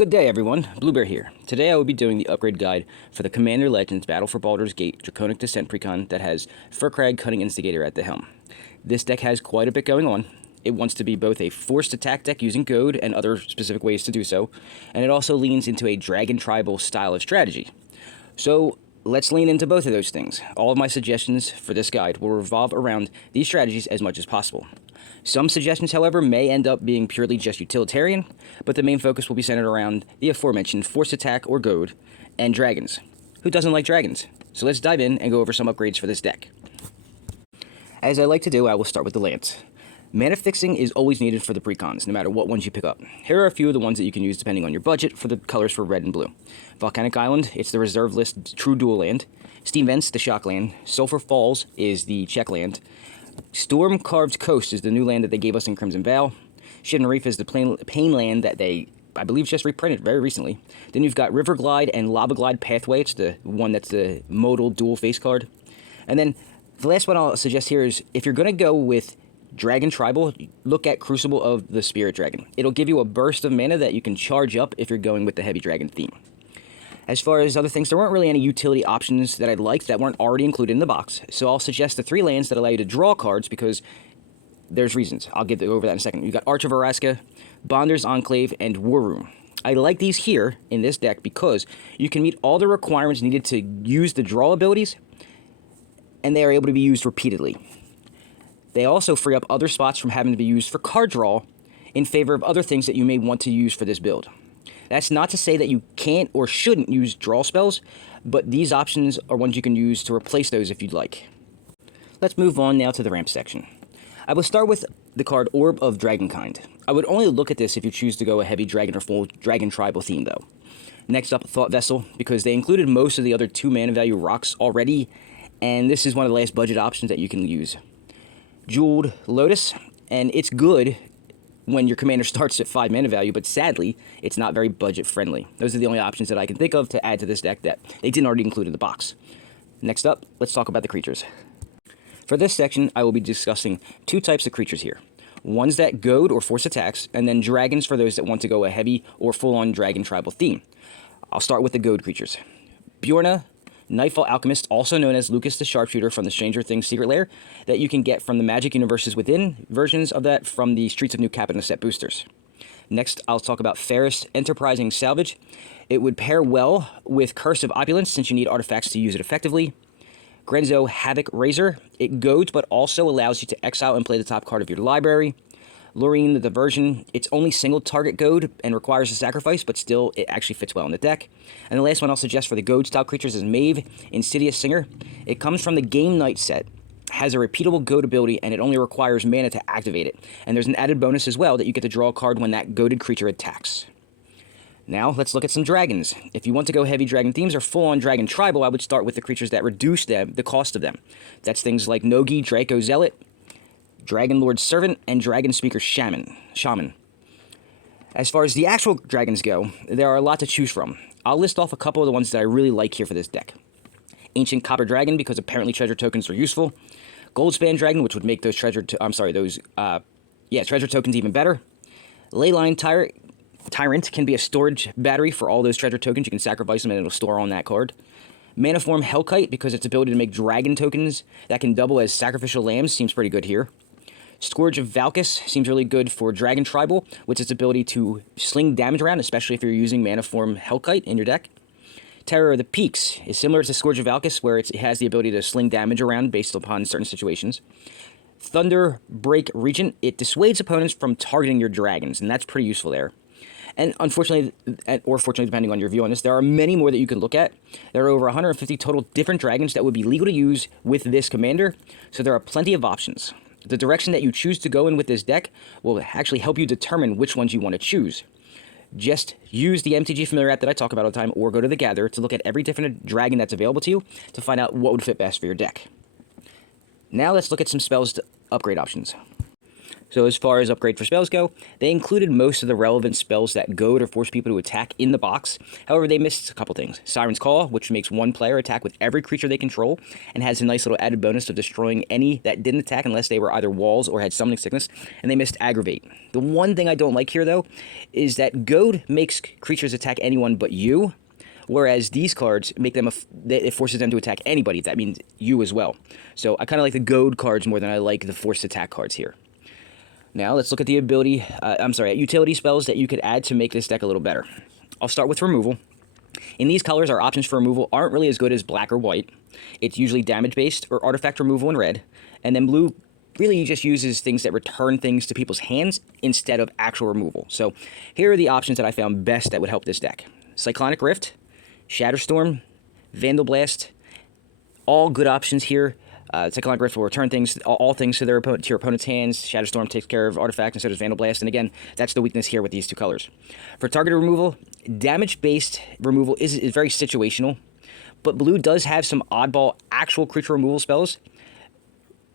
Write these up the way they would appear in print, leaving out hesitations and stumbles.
Good day everyone, Bluebear here. Today I will be doing the upgrade guide for the Commander Legends Battle for Baldur's Gate Draconic Dissent precon that has Furcrag Cunning Instigator at the helm. This deck has quite a bit going on. It wants to be both a forced attack deck using Goad and other specific ways to do so, and it also leans into a Dragon Tribal style of strategy. So let's lean into both of those things. All of my suggestions for this guide will revolve around these strategies as much as possible. Some suggestions, however, may end up being purely just utilitarian, but the main focus will be centered around the aforementioned Force Attack or Goad, and dragons. Who doesn't like dragons? So let's dive in and go over some upgrades for this deck. As I like to do, I will start with the lands. Mana fixing is always needed for the precons, no matter what ones you pick up. Here are a few of the ones that you can use depending on your budget for the colors for red and blue. Volcanic Island, it's the reserve list true dual land. Steam Vents, the shock land. Sulphur Falls is the check land. Storm Carved Coast is the new land that they gave us in Crimson Vale. Shivden Reef is the pain land that they, I believe, just reprinted very recently. Then you've got River Glide and Lava Glide Pathway. It's the one that's the modal dual face card. And then the last one I'll suggest here is if you're going to go with Dragon Tribal, look at Crucible of the Spirit Dragon. It'll give you a burst of mana that you can charge up if you're going with the heavy dragon theme. As far as other things, there weren't really any utility options that I'd liked that weren't already included in the box, so I'll suggest the 3 lands that allow you to draw cards because there's reasons. I'll get over that in a second. You've got Arch of Araska, Bondur's Enclave, and War Room. I like these here in this deck because you can meet all the requirements needed to use the draw abilities, and they are able to be used repeatedly. They also free up other spots from having to be used for card draw in favor of other things that you may want to use for this build. That's not to say that you can't or shouldn't use draw spells, but these options are ones you can use to replace those if you'd like. Let's move on now to the ramp section. I will start with the card Orb of Dragonkind. I would only look at this if you choose to go a heavy dragon or full dragon tribal theme though. Next up, Thought Vessel, because they included most of the other 2 mana value rocks already, and this is one of the last budget options that you can use. Jeweled Lotus, and it's good when your commander starts at 5 mana value, but sadly, it's not very budget friendly. Those are the only options that I can think of to add to this deck that they didn't already include in the box. Next up, let's talk about the creatures. For this section, I will be discussing 2 types of creatures here. Ones that goad or force attacks, and then dragons for those that want to go a heavy or full-on dragon tribal theme. I'll start with the goad creatures. Bjorna, Nightfall Alchemist, also known as Lucas the Sharpshooter from the Stranger Things Secret Lair, that you can get from the Magic Universes Within versions of that from the Streets of New Capenna set boosters. Next, I'll talk about Ferris Enterprising Salvage. It would pair well with Curse of Opulence since you need artifacts to use it effectively. Grenzo Havoc Razor. It goads but also allows you to exile and play the top card of your library. Loreen the Diversion, it's only single target goad and requires a sacrifice, but still it actually fits well in the deck. And the last one I'll suggest for the goad style creatures is Maeve, Insidious Singer. It comes from the Game Night set, has a repeatable goad ability, and it only requires mana to activate it. And there's an added bonus as well that you get to draw a card when that goaded creature attacks. Now, let's look at some dragons. If you want to go heavy dragon themes or full-on dragon tribal, I would start with the creatures that reduce the cost of them. That's things like Nogi, Draco Zealot, Dragon Lord Servant, and Dragon Speaker Shaman. As far as the actual dragons go, there are a lot to choose from. I'll list off a couple of the ones that I really like here for this deck. Ancient Copper Dragon, because apparently treasure tokens are useful. Goldspan Dragon, which would make those treasure tokens even better. Leyline Tyrant can be a storage battery for all those treasure tokens. You can sacrifice them and it'll store on that card. Manaform Hellkite, because its ability to make dragon tokens that can double as sacrificial lambs seems pretty good here. Scourge of Valkus seems really good for Dragon Tribal, with its ability to sling damage around, especially if you're using Manaform Hellkite in your deck. Terror of the Peaks is similar to Scourge of Valkus, where it has the ability to sling damage around based upon certain situations. Thunder Break Regent, it dissuades opponents from targeting your dragons, and that's pretty useful there. And unfortunately, or fortunately, depending on your view on this, there are many more that you can look at. There are over 150 total different dragons that would be legal to use with this commander, so there are plenty of options. The direction that you choose to go in with this deck will actually help you determine which ones you want to choose. Just use the MTG Familiar app that I talk about all the time, or go to the Gather to look at every different dragon that's available to you to find out what would fit best for your deck. Now let's look at some spells to upgrade options. So as far as upgrade for spells go, they included most of the relevant spells that goad or force people to attack in the box. However, they missed a couple things. Siren's Call, which makes one player attack with every creature they control, and has a nice little added bonus of destroying any that didn't attack unless they were either walls or had summoning sickness, and they missed Aggravate. The one thing I don't like here, though, is that Goad makes creatures attack anyone but you, whereas these cards make them, it forces them to attack anybody. That means you as well. So I kind of like the Goad cards more than I like the forced attack cards here. Now let's look at the utility spells that you could add to make this deck a little better. I'll start with removal. In these colors, our options for removal aren't really as good as black or white. It's usually damage-based or artifact removal in red, and then blue really just uses things that return things to people's hands instead of actual removal. So here are the options that I found best that would help this deck. Cyclonic Rift, Shatterstorm, Vandal Blast, all good options here. Cyclonic Rift will return things, all things to your opponent's hands. Shatterstorm takes care of artifact, and so does Vandal Blast. And again, that's the weakness here with these two colors. For targeted removal, damage-based removal is very situational, but blue does have some oddball actual creature removal spells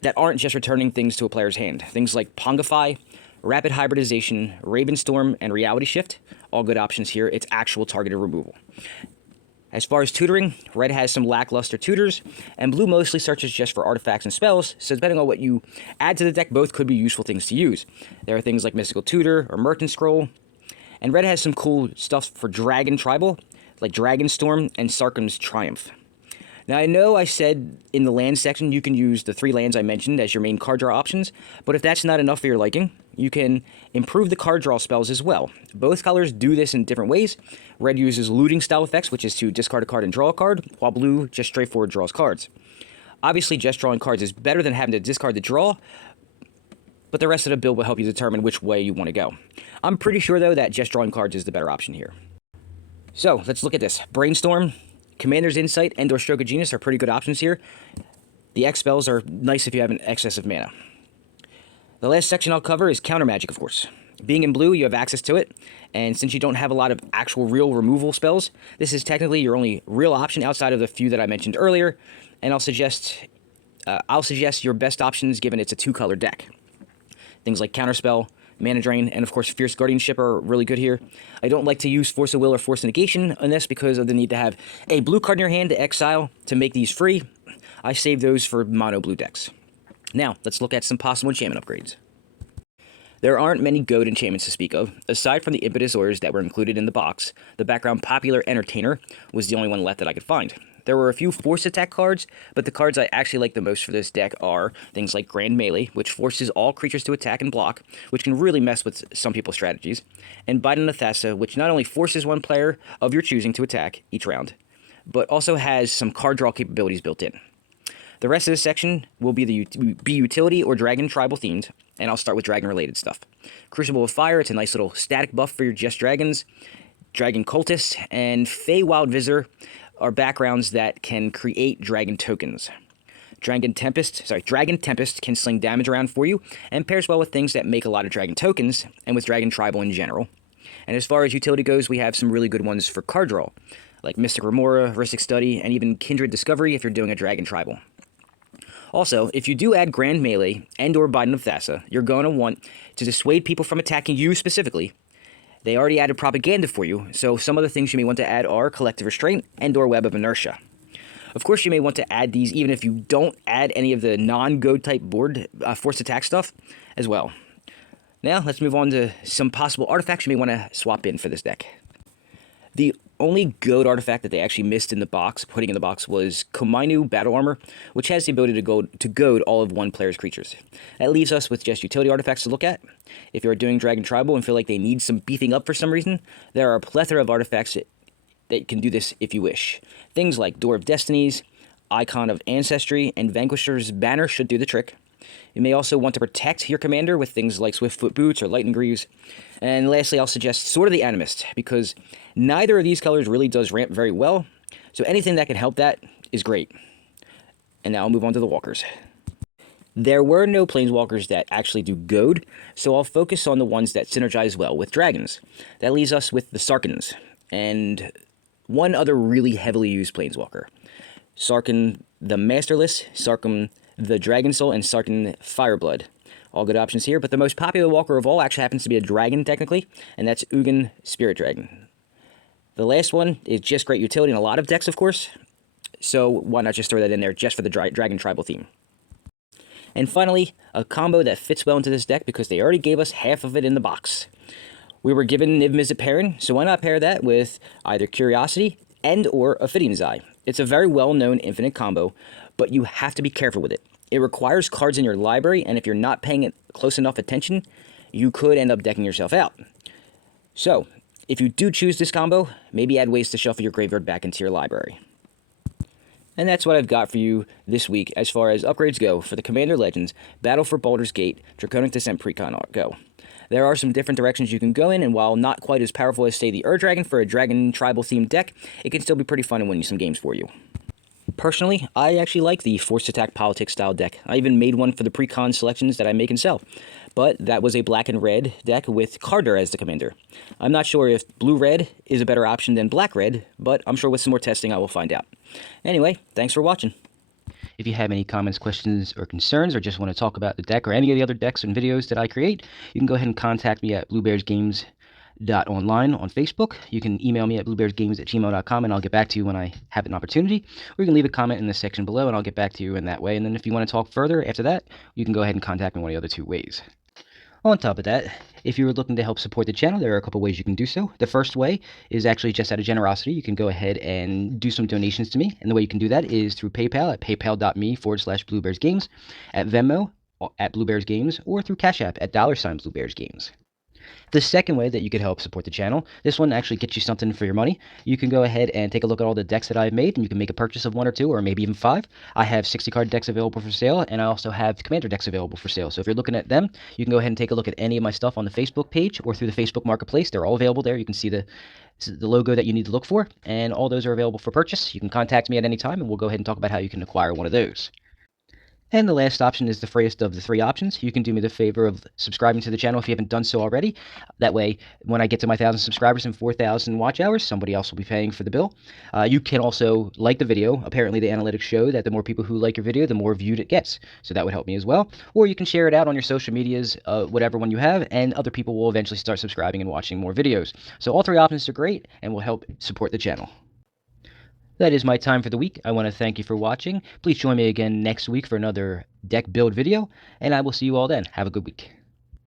that aren't just returning things to a player's hand. Things like Pongify, Rapid Hybridization, Ravenstorm, and Reality Shift, all good options here. It's actual targeted removal. As far as tutoring, red has some lackluster tutors, and blue mostly searches just for artifacts and spells, so depending on what you add to the deck, both could be useful things to use. There are things like Mystical Tutor or Merchant Scroll, and red has some cool stuff for Dragon Tribal, like Dragonstorm and Sarkhan's Triumph. Now, I know I said in the land section you can use the 3 lands I mentioned as your main card draw options, but if that's not enough for your liking, you can improve the card draw spells as well. Both colors do this in different ways. Red uses looting style effects, which is to discard a card and draw a card, while blue just straightforward draws cards. Obviously, just drawing cards is better than having to discard the draw, but the rest of the build will help you determine which way you want to go. I'm pretty sure, though, that just drawing cards is the better option here. So, let's look at this. Brainstorm, Commander's Insight, and/or Stroke of Genius are pretty good options here. The X spells are nice if you have an excess of mana. The last section I'll cover is Counter Magic, of course. Being in blue, you have access to it, and since you don't have a lot of actual real removal spells, this is technically your only real option outside of the few that I mentioned earlier, and I'll suggest your best options given it's a 2-color deck. Things like Counterspell, Mana Drain, and of course Fierce Guardianship are really good here. I don't like to use Force of Will or Force Negation on this because of the need to have a blue card in your hand to exile to make these free. I save those for mono blue decks. Now, let's look at some possible enchantment upgrades. There aren't many Goad enchantments to speak of. Aside from the Impetus orders that were included in the box, the background Popular Entertainer was the only one left that I could find. There were a few Force Attack cards, but the cards I actually like the most for this deck are things like Grand Melee, which forces all creatures to attack and block, which can really mess with some people's strategies, and Bidon Nathassa, which not only forces one player of your choosing to attack each round, but also has some card draw capabilities built in. The rest of this section will be utility or dragon tribal themed, and I'll start with dragon related stuff. Crucible of Fire, it's a nice little static buff for your just dragons. Dragon Cultist and Feywild Visitor are backgrounds that can create dragon tokens. Dragon Tempest can sling damage around for you and pairs well with things that make a lot of dragon tokens and with dragon tribal in general. And as far as utility goes, we have some really good ones for card draw, like Mystic Remora, Ristic Study, and even Kindred Discovery if you're doing a dragon tribal. Also, if you do add Grand Melee and/or Bidon of Thassa, you're going to want to dissuade people from attacking you specifically. They already added Propaganda for you, so some of the things you may want to add are Collective Restraint and/or Web of Inertia. Of course, you may want to add these even if you don't add any of the non-Goad type board force attack stuff as well. Now, let's move on to some possible artifacts you may want to swap in for this deck. The only Goad artifact that they actually missed in the box, putting in the box, was Komainu Battle Armor, which has the ability to goad all of one player's creatures. That leaves us with just utility artifacts to look at. If you're doing Dragon Tribal and feel like they need some beefing up for some reason, there are a plethora of artifacts that can do this if you wish. Things like Door of Destinies, Icon of Ancestry, and Vanquisher's Banner should do the trick. You may also want to protect your commander with things like Swiftfoot Boots or Lightning Greaves. And lastly, I'll suggest Sword of the Animist, because neither of these colors really does ramp very well, so anything that can help that is great. And now I'll move on to the walkers. There were no planeswalkers that actually do Goad, so I'll focus on the ones that synergize well with dragons. That leaves us with the Sarkhans, and one other really heavily used planeswalker. Sarkhan the Masterless, Sarkhan the Dragon Soul, and Sarkhan Fireblood. All good options here, but the most popular walker of all actually happens to be a dragon, technically, and that's Ugin Spirit Dragon. The last one is just great utility in a lot of decks, of course, so why not just throw that in there just for the Dragon Tribal theme. And finally, a combo that fits well into this deck because they already gave us half of it in the box. We were given Niv Mizzet pairing, so why not pair that with either Curiosity and or Ophidian's Eye. It's a very well-known infinite combo, but you have to be careful with it. It requires cards in your library, and if you're not paying it close enough attention, you could end up decking yourself out. So, if you do choose this combo, maybe add ways to shuffle your graveyard back into your library. And that's what I've got for you this week as far as upgrades go for the Commander Legends Battle for Baldur's Gate Draconic Dissent precon go. There are some different directions you can go in, and while not quite as powerful as, say, the Dragon for a Dragon Tribal-themed deck, it can still be pretty fun and win you some games for you. Personally, I actually like the Forced Attack Politics style deck. I even made one for the precon selections that I make and sell. But that was a black and red deck with Carter as the commander. I'm not sure if blue-red is a better option than black-red, but I'm sure with some more testing I will find out. Anyway, thanks for watching. If you have any comments, questions, or concerns, or just want to talk about the deck or any of the other decks and videos that I create, you can go ahead and contact me at bluebearsgames.online on Facebook. You can email me at bluebearsgames@gmail.com, and I'll get back to you when I have an opportunity. Or you can leave a comment in the section below, and I'll get back to you in that way. And then if you want to talk further after that, you can go ahead and contact me one of the other two ways. On top of that, if you're looking to help support the channel, there are a couple ways you can do so. The first way is actually just out of generosity. You can go ahead and do some donations to me. And the way you can do that is through PayPal at paypal.me/BlueBearsGames, at Venmo at BlueBearsGames, or through Cash App at $BlueBearsGames. The second way that you could help support the channel, this one actually gets you something for your money. You can go ahead and take a look at all the decks that I've made, and you can make a purchase of 1 or 2 or maybe even 5. I have 60-card decks available for sale, and I also have Commander decks available for sale. So if you're looking at them, you can go ahead and take a look at any of my stuff on the Facebook page or through the Facebook Marketplace. They're all available there. You can see the logo that you need to look for, and all those are available for purchase. You can contact me at any time, and we'll go ahead and talk about how you can acquire one of those. And the last option is the freest of the 3 options. You can do me the favor of subscribing to the channel if you haven't done so already. That way, when I get to my 1,000 subscribers and 4,000 watch hours, somebody else will be paying for the bill. You can also like the video. Apparently, the analytics show that the more people who like your video, the more viewed it gets. So that would help me as well. Or you can share it out on your social medias, whatever one you have, and other people will eventually start subscribing and watching more videos. So all 3 options are great and will help support the channel. That is my time for the week. I want to thank you for watching. Please join me again next week for another deck build video, and I will see you all then. Have a good week.